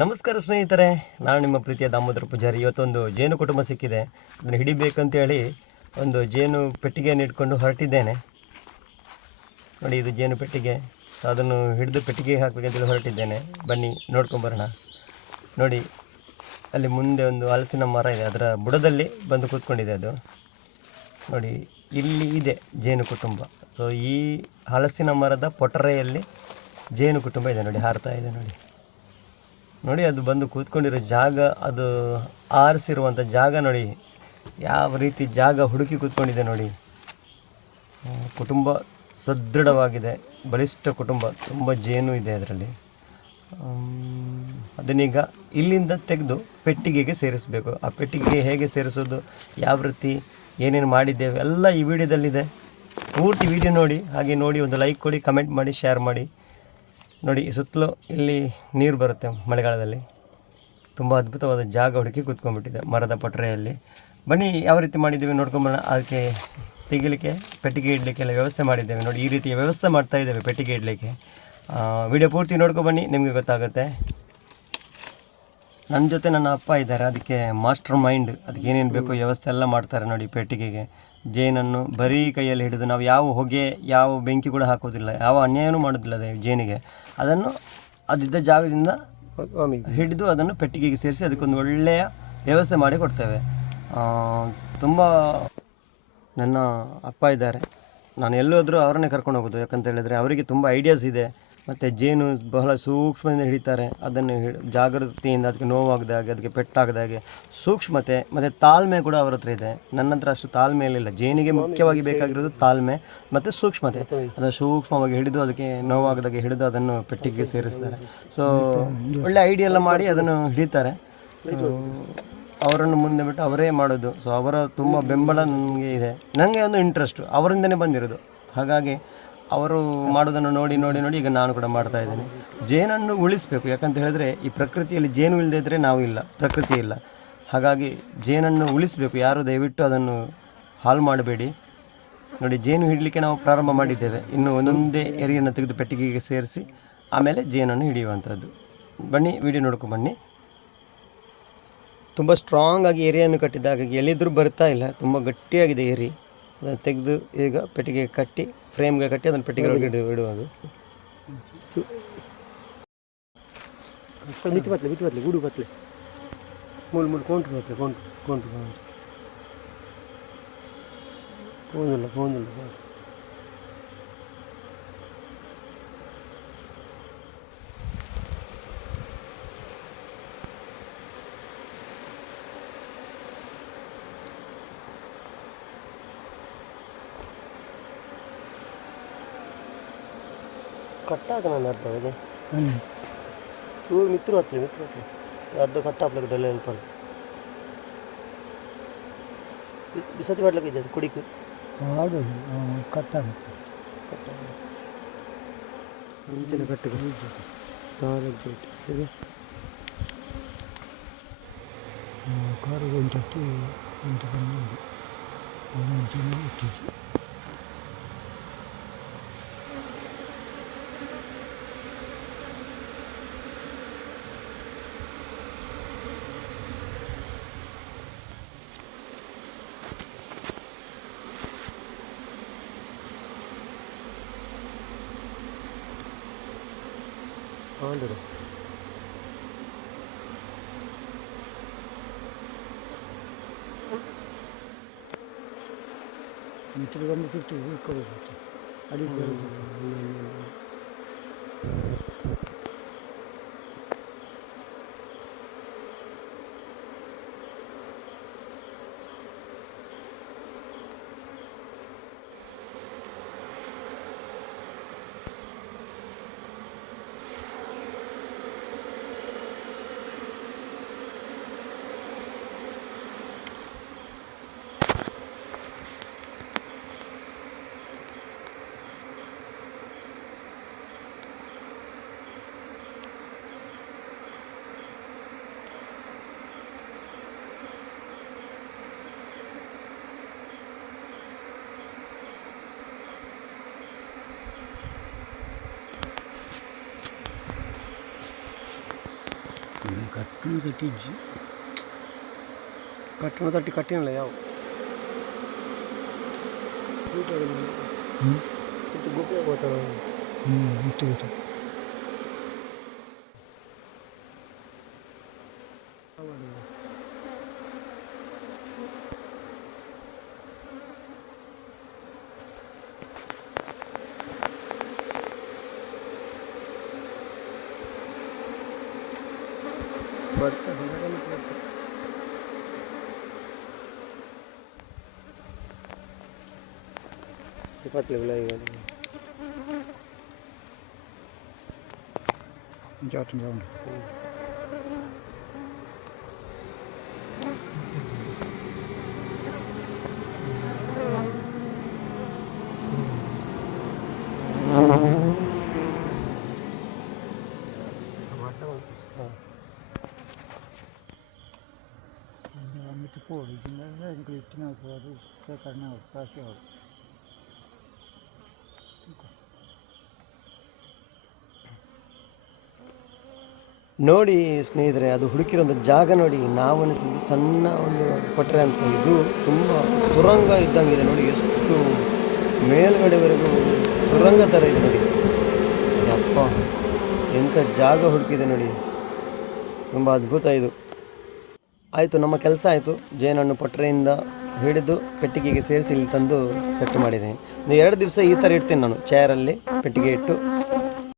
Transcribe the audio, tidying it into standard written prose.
ನಮಸ್ಕಾರ ಸ್ನೇಹಿತರೆ, ನಾನು ನಿಮ್ಮ ಪ್ರೀತಿಯ ದಾಮೋದರ ಪೂಜಾರಿ. ಇವತ್ತೊಂದು ಜೇನು ಕುಟುಂಬ ಸಿಕ್ಕಿದೆ. ಅದನ್ನು ಹಿಡಿಬೇಕಂತೇಳಿ ಒಂದು ಜೇನು ಪೆಟ್ಟಿಗೆಯನ್ನು ಇಟ್ಕೊಂಡು ಹೊರಟಿದ್ದೇನೆ. ನೋಡಿ, ಇದು ಜೇನು ಪೆಟ್ಟಿಗೆ. ಅದನ್ನು ಹಿಡಿದು ಪೆಟ್ಟಿಗೆಗೆ ಹಾಕಬೇಕಂತೇಳಿ ಹೊರಟಿದ್ದೇನೆ. ಬನ್ನಿ ನೋಡ್ಕೊಂಬರೋಣ. ನೋಡಿ, ಅಲ್ಲಿ ಮುಂದೆ ಒಂದು ಹಲಸಿನ ಮರ ಇದೆ, ಅದರ ಬುಡದಲ್ಲಿ ಬಂದು ಕೂತ್ಕೊಂಡಿದೆ ಅದು. ನೋಡಿ, ಇಲ್ಲಿ ಇದೆ ಜೇನು ಕುಟುಂಬ. ಸೊ ಈ ಹಲಸಿನ ಮರದ ಪೊಟರೆಯಲ್ಲಿ ಜೇನು ಕುಟುಂಬ ಇದೆ. ನೋಡಿ, ಹಾರ್ತಾ ಇದೆ. ನೋಡಿ ಅದು ಬಂದು ಕೂತ್ಕೊಂಡಿರೋ ಜಾಗ, ಅದು ಆರಿಸಿರುವಂಥ ಜಾಗ ನೋಡಿ, ಯಾವ ರೀತಿ ಜಾಗ ಹುಡುಕಿ ಕೂತ್ಕೊಂಡಿದೆ ನೋಡಿ. ಕುಟುಂಬ ಸದೃಢವಾಗಿದೆ, ಬಲಿಷ್ಠ ಕುಟುಂಬ, ತುಂಬ ಜೇನು ಇದೆ ಅದರಲ್ಲಿ. ಅದನ್ನೀಗ ಇಲ್ಲಿಂದ ತೆಗೆದು ಪೆಟ್ಟಿಗೆಗೆ ಸೇರಿಸಬೇಕು. ಆ ಪೆಟ್ಟಿಗೆಗೆ ಹೇಗೆ ಸೇರಿಸೋದು, ಯಾವ ರೀತಿ ಏನೇನು ಮಾಡಿದ್ದೇವೆ ಎಲ್ಲ ಈ ವಿಡಿಯೋದಲ್ಲಿದೆ. ಪೂರ್ತಿ ವಿಡಿಯೋ ನೋಡಿ. ಹಾಗೆ ನೋಡಿ ಒಂದು ಲೈಕ್ ಕೊಡಿ, ಕಮೆಂಟ್ ಮಾಡಿ, ಶೇರ್ ಮಾಡಿ. ನೋಡಿ, ಸುತ್ತಲೂ ಇಲ್ಲಿ ನೀರು ಬರುತ್ತೆ ಮಳೆಗಾಲದಲ್ಲಿ. ತುಂಬ ಅದ್ಭುತವಾದ ಜಾಗ ಹುಡುಕಿ ಕೂತ್ಕೊಂಡ್ಬಿಟ್ಟಿದೆ ಮರದ ಪೊಟರೆಯಲ್ಲಿ. ಬನ್ನಿ ಯಾವ ರೀತಿ ಮಾಡಿದ್ದೇವೆ ನೋಡ್ಕೊಂಬರೋಣ. ಅದಕ್ಕೆ ತೆಗಿಲಿಕ್ಕೆ, ಪೆಟ್ಟಿಗೆ ಇಡಲಿಕ್ಕೆ ಎಲ್ಲ ವ್ಯವಸ್ಥೆ ಮಾಡಿದ್ದೇವೆ. ನೋಡಿ, ಈ ರೀತಿಯ ವ್ಯವಸ್ಥೆ ಮಾಡ್ತಾ ಇದ್ದೇವೆ ಪೆಟ್ಟಿಗೆ ಇಡಲಿಕ್ಕೆ. ವಿಡಿಯೋ ಪೂರ್ತಿ ನೋಡ್ಕೊಬನ್ನಿ, ನಿಮಗೆ ಗೊತ್ತಾಗುತ್ತೆ. ನನ್ನ ಜೊತೆ ನನ್ನ ಅಪ್ಪ ಇದ್ದಾರೆ, ಅದಕ್ಕೆ ಮಾಸ್ಟರ್ ಮೈಂಡ್. ಅದಕ್ಕೆ ಏನೇನು ಬೇಕು ವ್ಯವಸ್ಥೆ ಎಲ್ಲ ಮಾಡ್ತಾರೆ. ನೋಡಿ, ಪೆಟ್ಟಿಗೆಗೆ ಜೇನನ್ನು ಬರೀ ಕೈಯಲ್ಲಿ ಹಿಡಿದು, ನಾವು ಯಾವ ಹೊಗೆ, ಯಾವ ಬೆಂಕಿ ಕೂಡ ಹಾಕೋದಿಲ್ಲ, ಯಾವ ಅನ್ಯಾಯನೂ ಮಾಡೋದಿಲ್ಲ ಅದೇ ಜೇನಿಗೆ. ಅದನ್ನು ಅದಿದ್ದ ಜಾಗದಿಂದ ಹಿಡಿದು ಅದನ್ನು ಪೆಟ್ಟಿಗೆಗೆ ಸೇರಿಸಿ ಅದಕ್ಕೊಂದು ಒಳ್ಳೆಯ ವ್ಯವಸ್ಥೆ ಮಾಡಿ ಕೊಡ್ತೇವೆ. ತುಂಬ ನನ್ನ ಅಪ್ಪ ಇದ್ದಾರೆ, ನಾನು ಎಲ್ಲೋದ್ರೂ ಅವರನ್ನೇ ಕರ್ಕೊಂಡು ಹೋಗೋದು. ಯಾಕಂತ ಹೇಳಿದರೆ ಅವರಿಗೆ ತುಂಬ ಐಡಿಯಾಸ್ ಇದೆ. ಮತ್ತು ಜೇನು ಬಹಳ ಸೂಕ್ಷ್ಮದಿಂದ ಹಿಡಿತಾರೆ. ಅದನ್ನು ಜಾಗೃತಿಯಿಂದ, ಅದಕ್ಕೆ ನೋವಾಗದಾಗೆ, ಅದಕ್ಕೆ ಪೆಟ್ಟಾಗದಾಗೆ ಸೂಕ್ಷ್ಮತೆ ಮತ್ತು ತಾಳ್ಮೆ ಕೂಡ ಅವರ ಹತ್ರ ಇದೆ. ನನ್ನ ಹತ್ರ ಅಷ್ಟು ತಾಳ್ಮೆ ಇಲ್ಲ. ಜೇನಿಗೆ ಮುಖ್ಯವಾಗಿ ಬೇಕಾಗಿರೋದು ತಾಳ್ಮೆ ಮತ್ತು ಸೂಕ್ಷ್ಮತೆ. ಅದನ್ನು ಸೂಕ್ಷ್ಮವಾಗಿ ಹಿಡಿದು, ಅದಕ್ಕೆ ನೋವಾಗದಾಗೆ ಹಿಡಿದು ಅದನ್ನು ಪೆಟ್ಟಿಗೆಗೆ ಸೇರಿಸ್ತಾರೆ. ಸೊ ಒಳ್ಳೆ ಐಡಿಯಾ ಎಲ್ಲ ಮಾಡಿ ಅದನ್ನು ಹಿಡಿತಾರೆ. ಅವರನ್ನು ಮುಂದೆ ಬಿಟ್ಟು ಅವರೇ ಮಾಡೋದು. ಸೊ ಅವರ ತುಂಬ ಬೆಂಬಲ ನನಗೆ ಇದೆ. ನನಗೆ ಒಂದು ಇಂಟ್ರೆಸ್ಟು ಅವರಿಂದನೇ ಬಂದಿರೋದು. ಹಾಗಾಗಿ ಅವರು ಮಾಡೋದನ್ನು ನೋಡಿ ನೋಡಿ ನೋಡಿ ಈಗ ನಾನು ಕೂಡ ಮಾಡ್ತಾ ಇದ್ದೇನೆ. ಜೇನನ್ನು ಉಳಿಸಬೇಕು. ಯಾಕಂತ ಹೇಳಿದ್ರೆ ಈ ಪ್ರಕೃತಿಯಲ್ಲಿ ಜೇನು ಇಲ್ಲದೇ ಇದ್ದರೆ ನಾವು ಇಲ್ಲ, ಪ್ರಕೃತಿ ಇಲ್ಲ. ಹಾಗಾಗಿ ಜೇನನ್ನು ಉಳಿಸಬೇಕು. ಯಾರು ದಯವಿಟ್ಟು ಅದನ್ನು ಹಾಳು ಮಾಡಬೇಡಿ. ನೋಡಿ, ಜೇನು ಹಿಡಲಿಕ್ಕೆ ನಾವು ಪ್ರಾರಂಭ ಮಾಡಿದ್ದೇವೆ. ಇನ್ನು ಒಂದೊಂದೇ ಎರೆಯನ್ನು ತೆಗೆದು ಪೆಟ್ಟಿಗೆಗೆ ಸೇರಿಸಿ ಆಮೇಲೆ ಜೇನನ್ನು ಹಿಡಿಯುವಂಥದ್ದು. ಬನ್ನಿ, ವಿಡಿಯೋ ನೋಡ್ಕೊಂಡು ಬನ್ನಿ. ತುಂಬ ಸ್ಟ್ರಾಂಗ್ ಆಗಿ ಎರೆಯನ್ನು ಕಟ್ಟಿದ, ಹಾಗಾಗಿ ಎಲ್ಲಿದ್ದರೂ ಬರ್ತಾ ಇಲ್ಲ. ತುಂಬ ಗಟ್ಟಿಯಾಗಿದೆ ಎರಿ. ಅದನ್ನು ತೆಗೆದು ಈಗ ಪೆಟ್ಟಿಗೆಗೆ ಕಟ್ಟಿ, ಫ್ರೇಮ್ಗೆ ಕಟ್ಟಿ ಅದನ್ನು ಪೆಟ್ಟಿಗೆ ಒಳಗೆ ಇಡುವುದು. ಮಿತಿ ಬತ್ತಲೆ ಗೂಡು ಬತ್ತಲೆ ಮೂಲು ಕೊಂಡ್ರು ಬತ್ತಲೆ ಕೊಂಡ್ರು ಕಟ್ಟಾಗ ನಾನು ಅರ್ಧ ಇದೆ ಮಿತ್ರ ಹತ್ತಲಿ ಅರ್ಧ ಕಟ್ಟಾಪ್ಲಕ್ಕೆ ಡಲ್ಲ ಹೆಲ್ಪ್ ಮಾಡಿ ಬಿಸತಿ ಮಾಡ್ಲಿಕ್ಕೆ ಇದೆ ಕುಡಿಕು ಆಡೋದು ಕಟ್ಟಾಗುತ್ತೆ. ಇಂಚಿನ ಕಟ್ಟಿಗೆ ಕಾರು ಗಂಟೆ ಇಂಟು ಬಂದು ಇಟ್ಟಿದ್ದು. ಆಂಡ್ರೆ ಮಿತ್ರ ಬಂದು ಕೊಡಬೇಕು ಅಡಿ ಕಟ್ಟು ಕಟ್ಟಿಜ್ಜಿ ಕಟ್ಟಣ ತಟ್ಟಿ ಕಟ್ಟಿನಲ್ಲ ಯಾವ ಗುಪ್ಪೆ ಹೋಗ್ತಾನೆ ಗೊತ್ತು ಗೊತ್ತು ಜಾತ್ರೆ ನೋಡಿ ಸ್ನೇಹಿತರೆ, ಅದು ಹುಡುಕಿರೋಂಥ ಜಾಗ ನೋಡಿ. ನಾವು ಅನಿಸಿದ್ದು ಸಣ್ಣ ಒಂದು ಕೊಟ್ಟರೆ ಅಂತ, ಇದು ತುಂಬ ಸುರಂಗ ಇದ್ದಂಗಿದೆ ನೋಡಿ. ಎಷ್ಟು ಮೇಲ್ಗಡೆವರೆಗೂ ಸುರಂಗ ಥರ ಇದೆ ನೋಡಿ. ಅಪ್ಪ, ಎಂಥ ಜಾಗ ಹುಡುಕಿದೆ ನೋಡಿ, ತುಂಬ ಅದ್ಭುತ ಇದು. ಆಯಿತು, ನಮ್ಮ ಕೆಲಸ ಆಯಿತು. ಜೇನನ್ನು ಪೊಟ್ರೆಯಿಂದ ಹಿಡಿದು ಪೆಟ್ಟಿಗೆಗೆ ಸೇರಿಸಿ ಇಲ್ಲಿ ತಂದು ಸೆಟ್ ಮಾಡಿದ್ದೀನಿ. 2 ದಿವಸ ಈ ಥರ ಇಡ್ತೀನಿ ನಾನು, ಚೇರಲ್ಲಿ ಪೆಟ್ಟಿಗೆ ಇಟ್ಟು